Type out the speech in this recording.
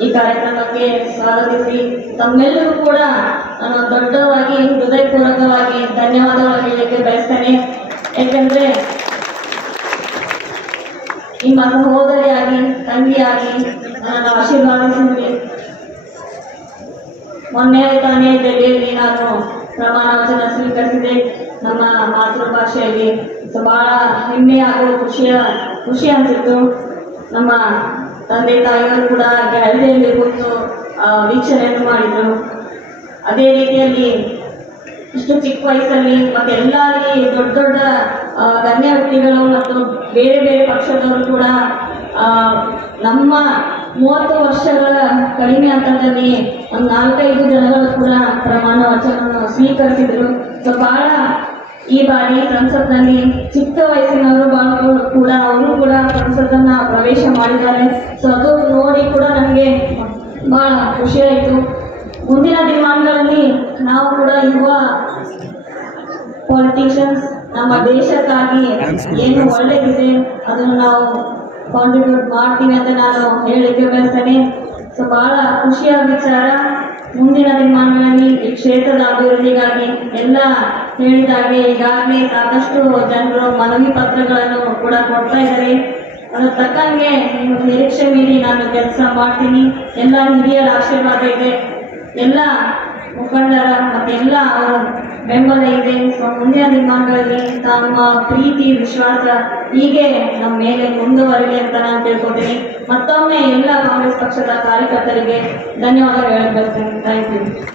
ಈ ಕಾರ್ಯಕ್ರಮಕ್ಕೆ ಸ್ವಾಗತಿಸಿ. ತಮ್ಮೆಲ್ಲರೂ ಕೂಡ ನಾನು ದೊಡ್ಡವಾಗಿ ಹೃದಯಪೂರ್ವಕವಾಗಿ ಧನ್ಯವಾದಗಳು ಹೇಳಲಿಕ್ಕೆ ಬಯಸ್ತೇನೆ. ಯಾಕಂದ್ರೆ ನಿಮ್ಮ ಸಹೋದರಿಯಾಗಿ ತಂಗಿಯಾಗಿ ನನ್ನನ್ನು ಆಶೀರ್ವಾದಿಸಿದ್ರಿ ಮೊನ್ನೆ ತಾನೇ ಡೆಲ್ಲಿಯಲ್ಲಿ ನಾನು ಪ್ರಮಾಣ ವಚನ ಸ್ವೀಕರಿಸಿದೆ. ನಮ್ಮ ಮಾತೃಭಾಷೆಯಲ್ಲಿ. ಬಹಳ ಹೆಮ್ಮೆ ಹಾಗೂ ಖುಷಿಯ, ಖುಷಿ ಅನ್ಸಿತ್ತು. ನಮ್ಮ ತಂದೆ ತಾಯಿಯವರು ಕೂಡ ಗ್ಯಾಲರಿಯಲ್ಲಿ ಆ, ವೀಕ್ಷಣೆಯನ್ನು ಮಾಡಿದರು. ಅದೇ ರೀತಿಯಲ್ಲಿ ಇಷ್ಟು ಚಿಕ್ಕ ವಯಸ್ಸಲ್ಲಿ ಮತ್ತೆ ಎಲ್ಲಾರಿ ದೊಡ್ಡ ದೊಡ್ಡ ಗಣ್ಯ ವ್ಯಕ್ತಿಗಳು ಮತ್ತು ಬೇರೆ ಬೇರೆ ಪಕ್ಷದವರು ಕೂಡ ನಮ್ಮ ಮೂವತ್ತು ವರ್ಷಗಳ ಕಡಿಮೆ ಅಂತದಲ್ಲಿ ಒಂದು ನಾಲ್ಕೈದು ಜನಗಳು ಕೂಡ ಪ್ರಮಾಣ ವಚನವನ್ನು ಸ್ವೀಕರಿಸಿದರು. ಸೊ ಬಹಳ ಈ ಬಾರಿ ಸಂಸತ್ನಲ್ಲಿ ಚಿಕ್ಕ ವಯಸ್ಸಿನವರು ಬಹಳ ಕೂಡ ಅವರು ಕೂಡ ಸಂಸತ್ತನ್ನ ಪ್ರವೇಶ ಮಾಡಿದ್ದಾರೆ. ಸೊ ಅದು ನೋಡಿ ಕೂಡ ನಮಗೆ ಬಹಳ ಖುಷಿಯಾಯಿತು ಮುಂದಿನ ದಿನಮಾನಗಳಲ್ಲಿ ನಾವು ಕೂಡ ಯುವ ಪಾಲಿಟಿಷಿಯನ್ಸ್ ನಮ್ಮ ದೇಶಕ್ಕಾಗಿ ಏನು ಒಳ್ಳೇದಿದೆ ಅದನ್ನು ನಾವು ಕಾಂಟ್ರಿಬ್ಯೂಟ್ ಮಾಡ್ತೀವಿ ಅಂತ ನಾನು ಹೇಳಲಿಕ್ಕೆ ಬಯಸ್ತೇನೆ. ಸೊ ಬಹಳ ಖುಷಿಯ ವಿಚಾರ. ಮುಂದಿನ ದಿನಮಾನಗಳಲ್ಲಿ ಈ ಕ್ಷೇತ್ರದ ಅಭಿವೃದ್ಧಿಗಾಗಿ ಎಲ್ಲ ಹೇಳಿದಾಗೆ ಈಗಾಗಲೇ ಸಾಕಷ್ಟು ಜನರು ಮನವಿ ಪತ್ರಗಳನ್ನು ಕೂಡ ಕೊಡ್ತಾ ಇದ್ದಾರೆ. ಅದ್ರ ತಕ್ಕಂಗೆ ನಿಮ್ಮ ನಿರೀಕ್ಷೆ ಮೀರಿ ನಾನು ಕೆಲಸ ಮಾಡ್ತೀನಿ. ಎಲ್ಲ ಹಿರಿಯರ ಆಶೀರ್ವಾದ ಇದೆ. ಎಲ್ಲ ಮುಖಂಡರ ಮತ್ತೆಲ್ಲ ಅವರ ಬೆಂಬಲ ಇದೆ. ಮುಂದಿನ ದಿನಗಳಲ್ಲಿ ತಮ್ಮ ಪ್ರೀತಿ, ವಿಶ್ವಾಸ ಹೀಗೆ ನಮ್ಮ ಮೇಲೆ ಮುಂದುವರಲಿ ಅಂತ ನಾನು ತಿಳ್ಕೊತೀನಿ. ಮತ್ತೊಮ್ಮೆ ಎಲ್ಲ ಕಾಂಗ್ರೆಸ್ ಪಕ್ಷದ ಕಾರ್ಯಕರ್ತರಿಗೆ ಧನ್ಯವಾದ ಹೇಳಬೇಕು. Thank you